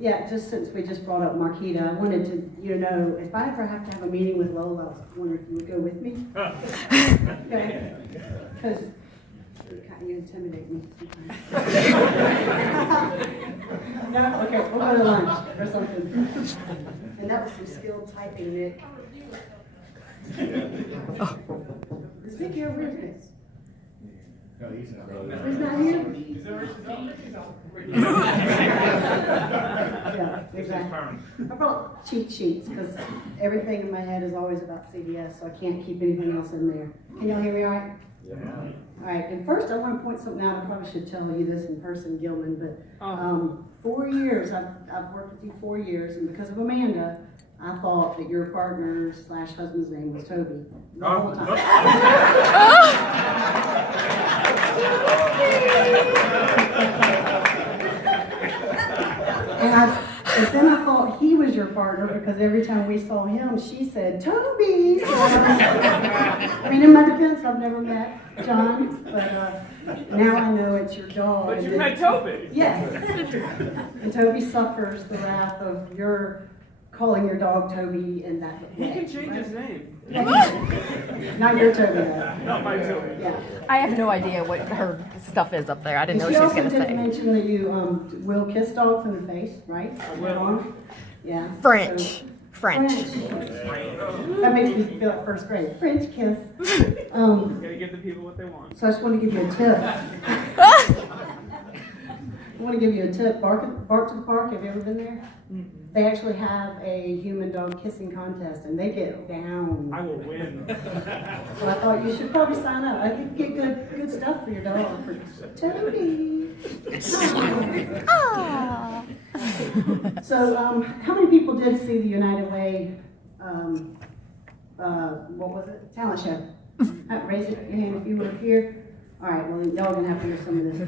Yeah, just since we just brought up Marquita, I wanted to, if I ever have to have a meeting with Lola, I was wondering if you would go with me. Okay? Because you intimidate me sometimes. No? Okay, we'll go to lunch or something. And that was some skilled typing, Nick. Is Nick here? Where is Nick? No, he's not. He's not here? Yeah, exactly. I brought cheat sheets because everything in my head is always about CDS, so I can't keep anything else in there. Can y'all hear me all right? Yeah. All right, and first I want to point something out. I probably should tell you this in person, Gilman, but 4 years, I've worked with you 4 years, and because of Amanda, I thought that your partner / husband's name was Toby the whole time. And then I thought he was your partner because every time we saw him, she said, Toby! I mean, in my defense, I've never met John, but now I know it's your dog. But you met Toby! Yes. And Toby suffers the wrath of your calling your dog Toby in that way. He can change his name. Not your Toby, though. Not my Toby. Yeah. I have no idea what her stuff is up there. I didn't know what she was going to She also did say. mention that you will kiss dogs in the face, right? I will. Yeah. French. So- French. That makes me feel like first grade. French kiss. Gotta give the people what they want. So I just want to give you a tip. I want to give you a tip. Bark to the Park. Have you ever been there? Mm-hmm. They actually have a human dog kissing contest, and they get down. I will win. So I thought you should probably sign up. I think you get good stuff for your dog. For Toby. Ah. So, how many people did see the United Way? What was it? Talent show. Raise your hand if you were here. All right. Well, y'all gonna have to hear some of this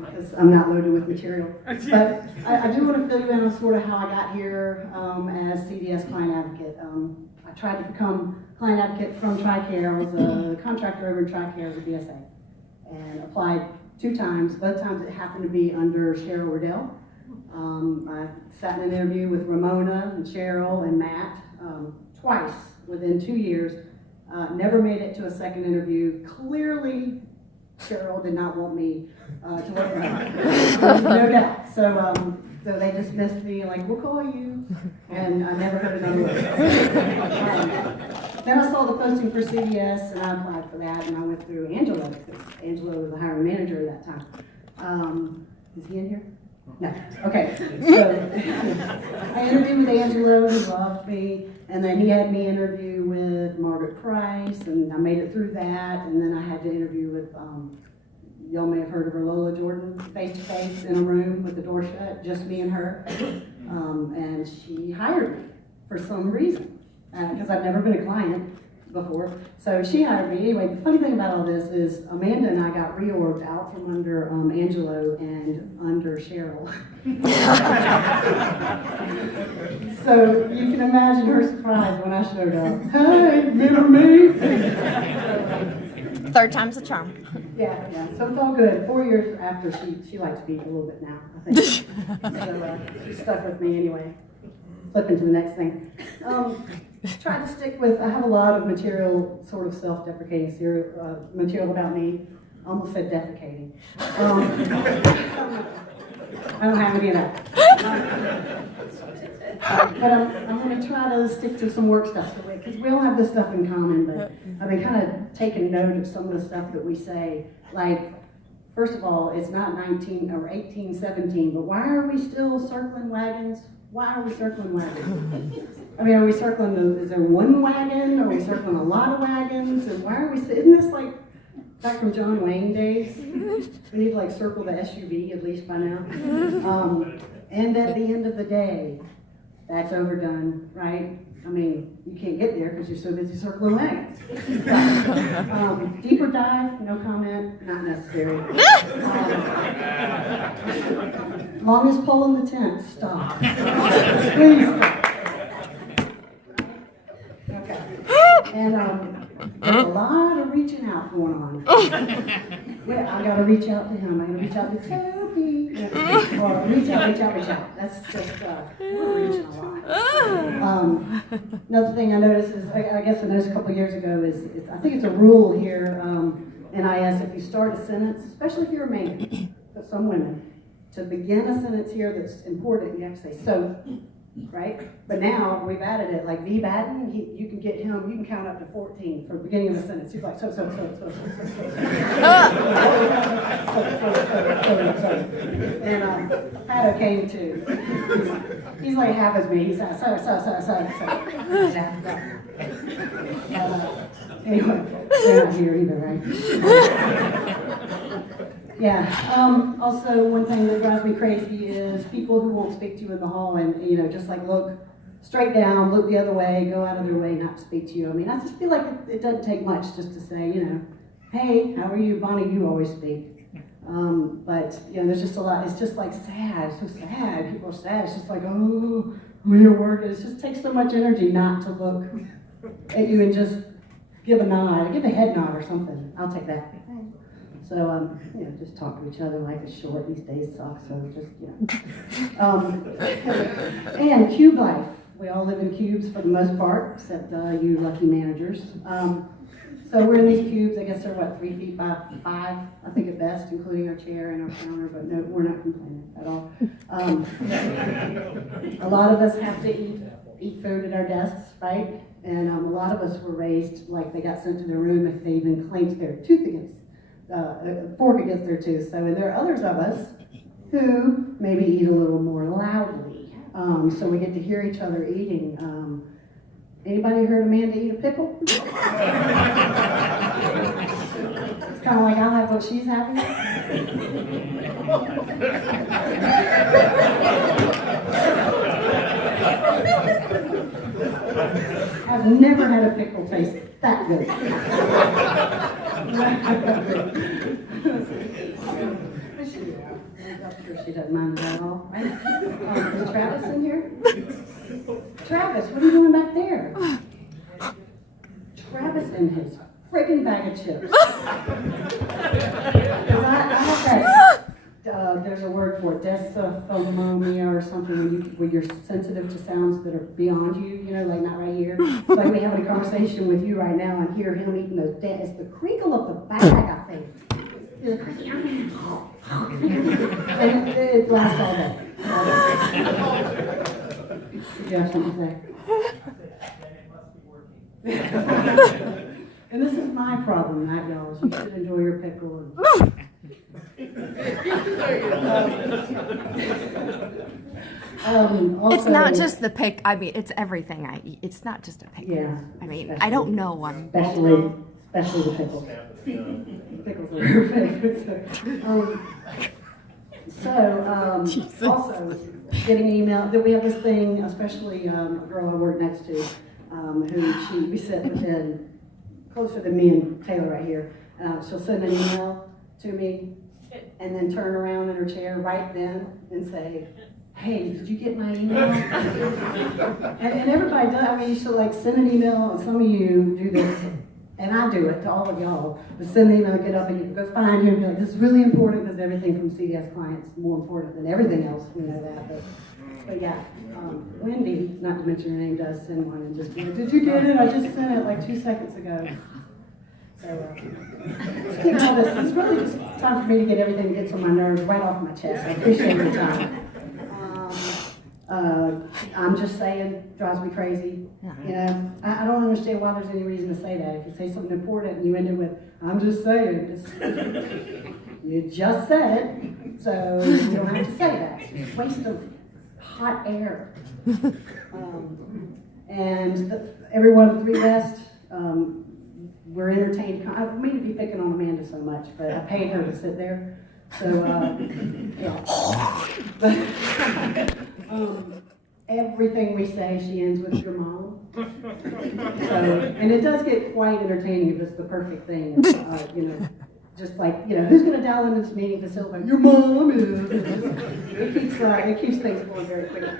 because I'm not loaded with material. But I do want to fill you in on sort of how I got here as CDS client advocate. I tried to become client advocate from TRICARE. I was a contractor over in TRICARE as a BSA and applied 2 times. Both times it happened to be under Cheryl Riddell. I sat in an interview with Ramona and Cheryl and Matt twice within 2 years. Never made it to a second interview. Clearly, Cheryl did not want me to work with her. No doubt. So they dismissed me, like, we'll call you. And I never heard another word. Then I saw the posting for CDS, and I applied for that, and I went through Angelo, because Angelo was the hiring manager at that time. Is he in here? No. Okay. So I interviewed with Angelo, who loved me, and then he had me interview with Margaret Price, and I made it through that, and then I had to interview with, y'all may have heard of her, Lola Jordan, face-to-face in a room with the door shut, just me and her, and she hired me for some reason, because I've never been a client before. So she hired me. Anyway, the funny thing about all this is Amanda and I got reorged out from under Angelo and under Cheryl. So you can imagine her surprise when I showed up. Hey, remember me? Third time's a charm. Yeah. So it's all good. 4 years after, she likes me a little bit now, I think. So she stuck with me anyway. Flipping to the next thing. Try to stick with, I have a lot of material, sort of self-deprecating material about me. Almost said defecating. I don't have any of that. But I'm going to try to stick to some work stuff, because we all have this stuff in common, but I've been kind of taking note of some of the stuff that we say. Like, first of all, it's not 1817, but why are we still circling wagons? Why are we circling wagons? I mean, are we circling is there one wagon? Are we circling a lot of wagons? And why are we, isn't this like back from John Wayne days? We need to like circle the SUV at least by now. And at the end of the day, that's overdone, right? I mean, you can't get there because you're so busy circling wagons. Deeper dive, no comment, not necessary. Longest pole in the tent, stop. Please stop. Okay. And there's a lot of reaching out going on. Yeah, I gotta reach out to him. I gotta reach out to Toby. cookie. Or reach out. That's just, we're reaching a lot. Another thing I noticed is, I guess I noticed a couple of years ago is I think it's a rule here, NIS, if you start a sentence, especially if you're a man, but some women, to begin a sentence here that's important, you have to say so, right? But now we've added it, like V. Baden, you can get him, you can count up to 14 for the beginning of a sentence. He's like, so. And Pato came too. He's like half as me. He's like, so. Anyway, they're not here either, right? Yeah. Also, one thing that drives me crazy is people who won't speak to you in the hall and, just like look straight down, look the other way, go out of their way not to speak to you. I mean, I just feel like it doesn't take much just to say, hey, how are you? Bonnie, you always speak. But, there's just a lot. It's just like sad. It's so sad. People are sad. It's just like, oh, we're working. It just takes so much energy not to look at you and just give a nod, give a head nod or something. I'll take that. So, just talk to each other. Life is short these days, sucks. So just, and cube life. We all live in cubes for the most part, except you lucky managers. So we're in these cubes. I guess they're 3 feet by 5, I think at best, including our chair and our counter. But no, we're not complaining at all. A lot of us have to eat food at our desks, right? And a lot of us were raised like they got sent to their room if they even claimed their tooth against. Fork against their tooth. So, and there are others of us who maybe eat a little more loudly. So we get to hear each other eating. Anybody heard Amanda eat a pickle? It's kind of like I'll have what she's having. I've never had a pickle taste that good. I'm sure she doesn't mind at all, right? Is Travis in here? Travis, what are you doing back there? Travis and his friggin' bag of chips. I have that, there's a word for it, desophonomia or something, where you're sensitive to sounds that are beyond you, like not right here. It's like me having a conversation with you right now and hear him eating those, it's the crinkle of the bag, I think. And it lasts all day. Did you have something to say? And this is my problem, not y'all's. You should enjoy your pickle. Also, It's not just the pick. I mean, it's everything I eat. It's not just a pickle. Yeah. I mean, I don't know. Especially the pickles. Pickles are your favorite. Also, getting an email, that we have this thing, especially a girl I work next to, we sit within closer than me and Taylor right here. She'll send an email to me and then turn around in her chair right then and say, hey, did you get my email? and everybody does. I mean, she'll send an email, and some of you do this, and I do it to all of y'all. But send the email, get up, and you go find you and be like, this is really important because everything from CDS clients is more important than everything else. We know that. But yeah, Wendy, not to mention her name, does send one and just be like, did you get it? I just sent it 2 seconds ago. So, it's really just time for me to get everything that gets on my nerves right off my chest. I appreciate your time. I'm just saying, drives me crazy. I don't understand why there's any reason to say that. If you say something important and you end it with, I'm just saying, you just said it, so you don't have to say that. It's a waste of hot air. And everyone at 3 West, we're entertained. I don't mean to be picking on Amanda so much, but I paid her to sit there. So, yeah. But, everything we say, she ends with your mom. So, and it does get quite entertaining if it's the perfect thing. Just like, who's going to dial in this meeting facility? Your mom is. It keeps things going very quickly.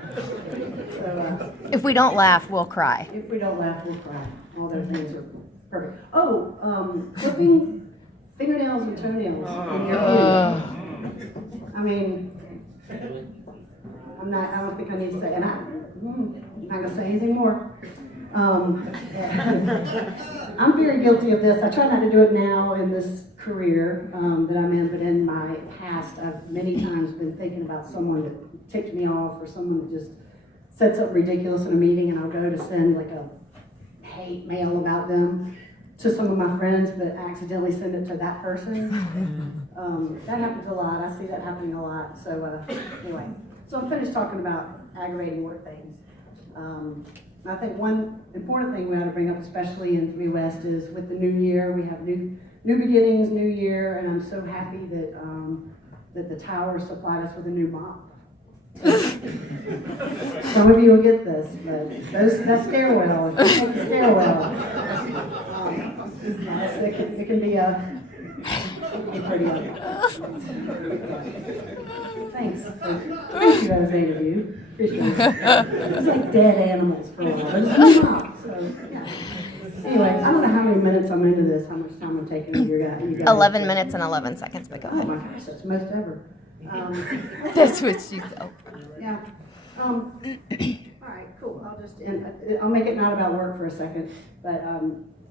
So, If we don't laugh, we'll cry. if we don't laugh, we'll cry. All those things are perfect. Oh, clipping fingernails and toenails in your ear. mean, I don't think I need to say, and I'm not gonna say anything more. I'm very guilty of this. I try not to do it now in this career that I'm in, but in my past, I've many times been thinking about someone that ticked me off or someone that just said something ridiculous in a meeting, and I'll go to send like a hate mail about them to some of my friends, but accidentally send it to that person. That happens a lot. I see that happening a lot. So anyway, so I'm finished talking about aggravating work things. I think one important thing we ought to bring up, especially in 3 West, is with the new year, we have new beginnings, new year, and I'm so happy that that the tower supplied us with a new mop. Some of you will get this, but that stairwell, if you take the stairwell, it can be pretty ugly. Thanks. Thank you, those 8 of you. Appreciate it. It's like dead animals for a while. There's no mop, so yeah. Anyway, I don't know how many minutes I'm into this, how much time I'm taking with you guys. 11 minutes and 11 seconds, but go Oh ahead. my gosh, that's the most ever. That's what she said. Yeah. All right, cool. I'll just end. I'll make it not about work for a second. But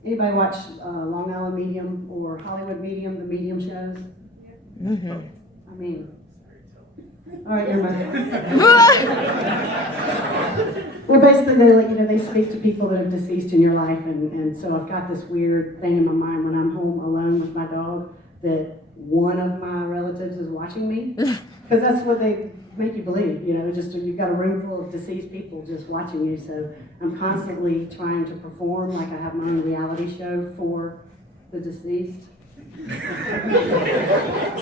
anybody watch Long Island Medium or Hollywood Medium, the Medium shows? Mm-hmm. I mean, all right, you're my. Well, basically, they speak to people that have deceased in your life, and so I've got this weird thing in my mind when I'm home alone with my dog that one of my relatives is watching me, because that's what they make you believe, just you've got a room full of deceased people just watching you, so I'm constantly trying to perform like I have my own reality show for the deceased.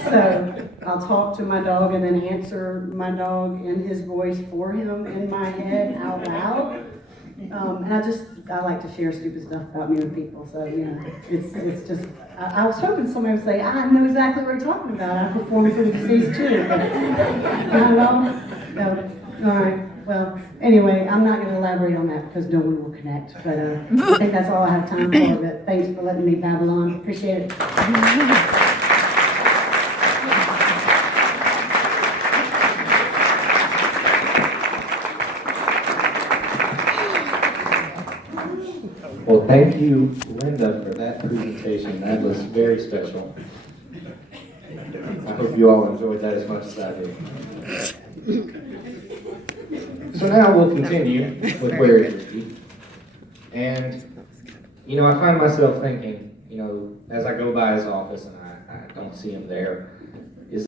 So I'll talk to my dog and then answer my dog in his voice for him in my head out loud. And I like to share stupid stuff about me with people. So, it's just, I was hoping somebody would say, I know exactly what you're talking about. I performed for the deceased too. But not at all. No. All right. Well, anyway, I'm not going to elaborate on that because no one will connect. But I think that's all I have time for. But thanks for letting me babble on. Appreciate it. Well, thank you, Linda, for that presentation. That was very special. I hope you all enjoyed that as much as I did. So now we'll continue with Where Is Ricky? And, I find myself thinking, as I go by his office and I don't see him there,